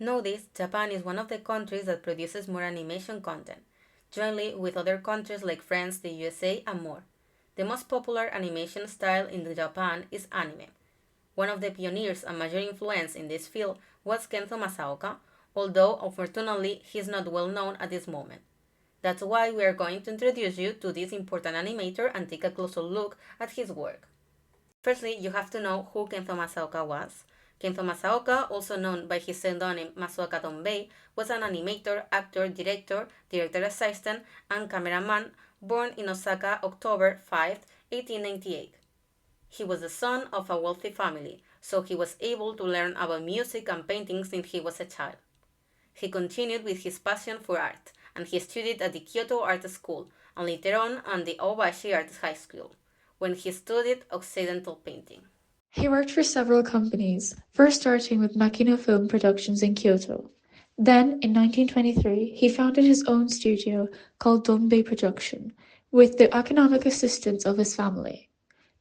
Notice Japan is one of the countries that produces more animation content, jointly with other countries like France, the USA, and more. The most popular animation style in Japan is anime. One of the pioneers and major influence in this field was Kenzo Masaoka, although unfortunately he is not well known at this moment. That's why we are going to introduce you to this important animator and take a closer look at his work. Firstly, you have to know who Kenzo Masaoka was. Kenzo Masaoka, also known by his pseudonym Masaoka Donbei, was an animator, actor, director assistant, and cameraman born in Osaka October 5, 1898. He was the son of a wealthy family, so he was able to learn about music and painting since he was a child. He continued with his passion for art, and he studied at the Kyoto Art School and later on at the Obashi Art High School, when he studied Occidental painting. He worked for several companies, first starting with Makino Film Productions in Kyoto. Then, in 1923, he founded his own studio called Donbei Production, with the economic assistance of his family.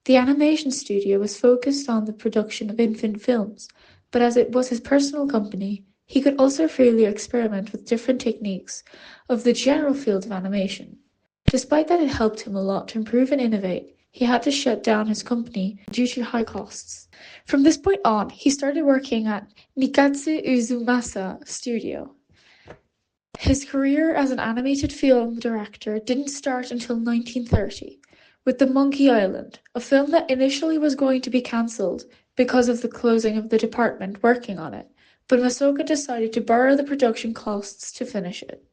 The animation studio was focused on the production of infant films, but as it was his personal company, he could also freely experiment with different techniques of the general field of animation. Despite that it helped him a lot to improve and innovate, he had to shut down his company due to high costs. From this point on, he started working at Nikatsu Uzumasa Studio. His career as an animated film director didn't start until 1930, with The Monkey Island, a film that initially was going to be cancelled because of the closing of the department working on it, but Masaoka decided to borrow the production costs to finish it.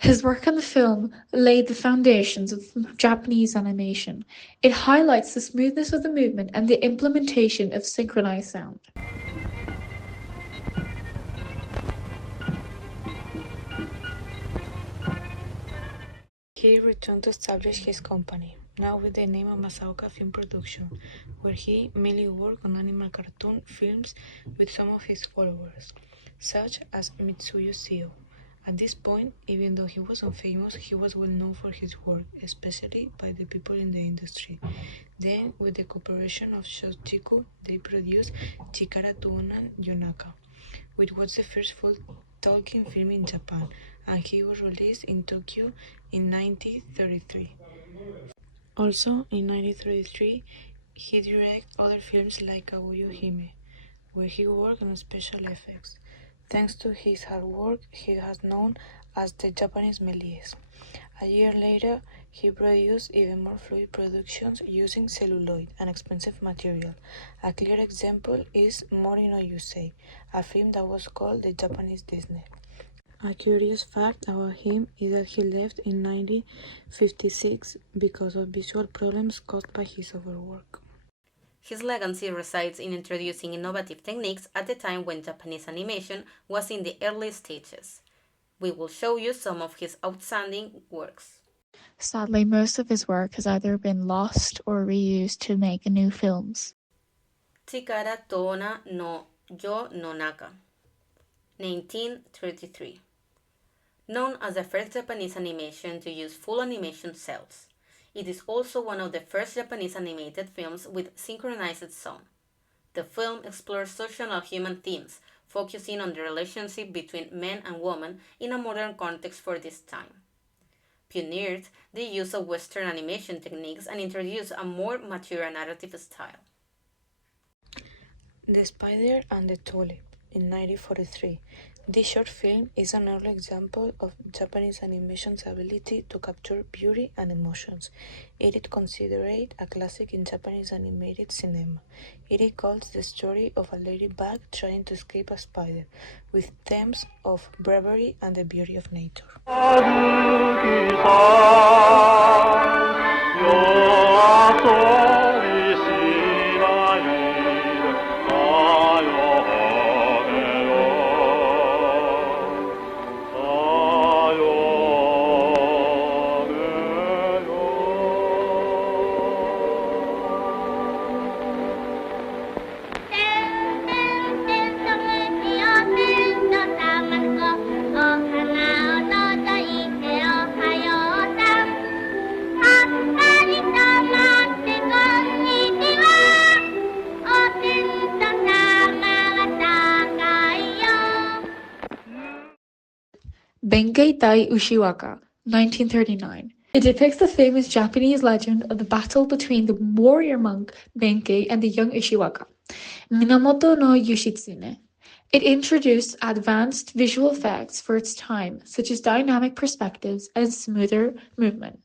His work on the film laid the foundations of Japanese animation. It highlights the smoothness of the movement and the implementation of synchronized sound. He returned to establish his company, now with the name of Masaoka Film Production, where he mainly worked on animal cartoon films with some of his followers, such as Mitsuyo Seo. At this point, even though he wasn't famous, he was well known for his work, especially by the people in the industry. Then, with the cooperation of Shochiku, they produced Chikara Tuonan Yonaka, which was the first full talking film in Japan, and he was released in Tokyo in 1933. Also, in 1933, he directed other films like Kaguya Hime, where he worked on special effects. Thanks to his hard work, he is known as the Japanese Méliès. A year later, he produced even more fluid productions using celluloid, an expensive material. A clear example is Mori no Yusei, a film that was called the Japanese Disney. A curious fact about him is that he left in 1956 because of visual problems caused by his overwork. His legacy resides in introducing innovative techniques at the time when Japanese animation was in the early stages. We will show you some of his outstanding works. Sadly, most of his work has either been lost or reused to make new films. Chikara Toona no Yo no Naka, 1933. Known as the first Japanese animation to use full animation cells, it is also one of the first Japanese animated films with synchronized sound. The film explores social and human themes, focusing on the relationship between men and women in a modern context for this time. Pioneered the use of Western animation techniques and introduced a more mature narrative style. The Spider and the Tulip, in 1943. This short film is an early example of Japanese animation's ability to capture beauty and emotions. It is considered a classic in Japanese animated cinema. It tells the story of a ladybug trying to escape a spider, with themes of bravery and the beauty of nature. Benkei Tai Ushiwaka, 1939. It depicts the famous Japanese legend of the battle between the warrior monk Benkei and the young Ushiwaka, Minamoto no Yoshitsune. It introduced advanced visual effects for its time, such as dynamic perspectives and smoother movement.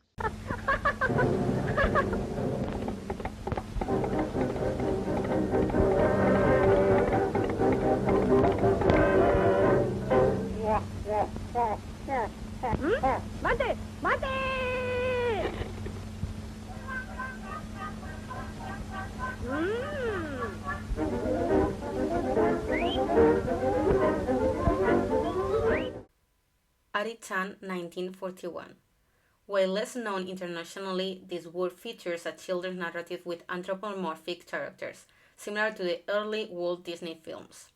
Ari-chan, 1941. While less known internationally, this work features a children's narrative with anthropomorphic characters, similar to the early Walt Disney films.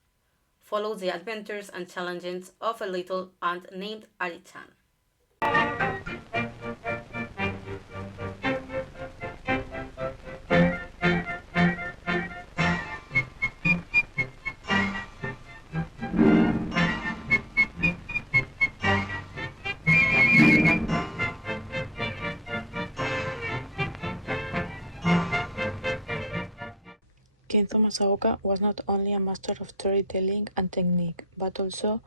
Follows the adventures and challenges of a little ant named Ari-chan. Kenzo Masaoka was not only a master of storytelling and technique, but also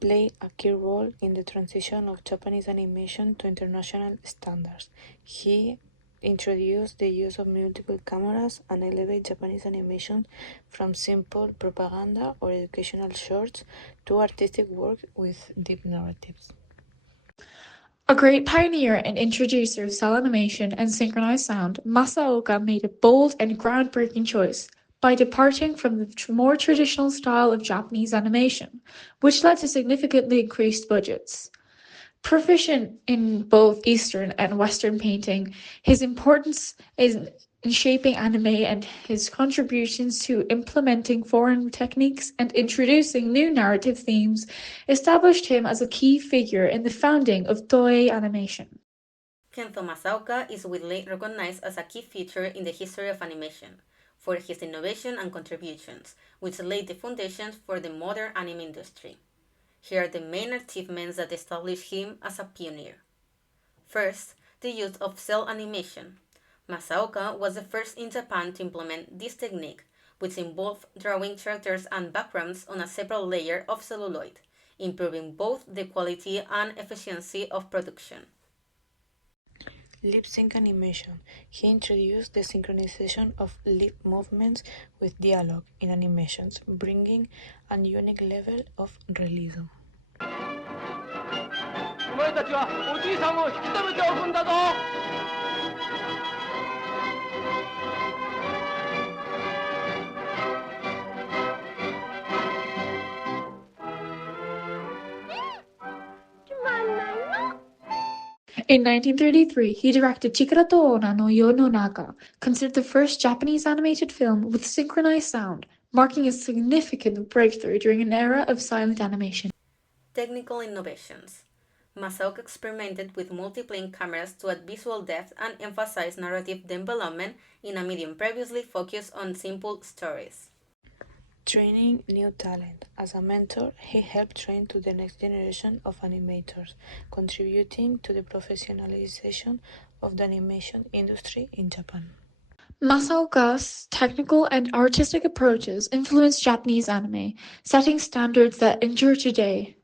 played a key role in the transition of Japanese animation to international standards. He introduced the use of multiple cameras and elevated Japanese animation from simple propaganda or educational shorts to artistic work with deep narratives. A great pioneer and introducer of cel animation and synchronized sound, Masaoka made a bold and groundbreaking choice by departing from the more traditional style of Japanese animation, which led to significantly increased budgets. Proficient in both Eastern and Western painting, his importance in shaping anime and his contributions to implementing foreign techniques and introducing new narrative themes established him as a key figure in the founding of Toei Animation. Kenzo Masaoka is widely recognized as a key figure in the history of animation for his innovation and contributions, which laid the foundations for the modern anime industry. Here are the main achievements that established him as a pioneer. First, the use of cel animation. Masaoka was the first in Japan to implement this technique, which involved drawing characters and backgrounds on a separate layer of celluloid, improving both the quality and efficiency of production. Lip sync animation. He introduced the synchronization of lip movements with dialogue in animations, bringing a unique level of realism. お前たちはおじいさんを引き止めておくんだぞ。In 1933, he directed Chikara to Onna no Yo no Naga, considered the first Japanese animated film with synchronized sound, marking a significant breakthrough during an era of silent animation. Technical innovations. Masaoka experimented with multiplaying cameras to add visual depth and emphasize narrative development in a medium previously focused on simple stories. Training new talent. As a mentor, he helped train to the next generation of animators, contributing to the professionalization of the animation industry in Japan. Masaoka's technical and artistic approaches influenced Japanese anime, setting standards that endure today.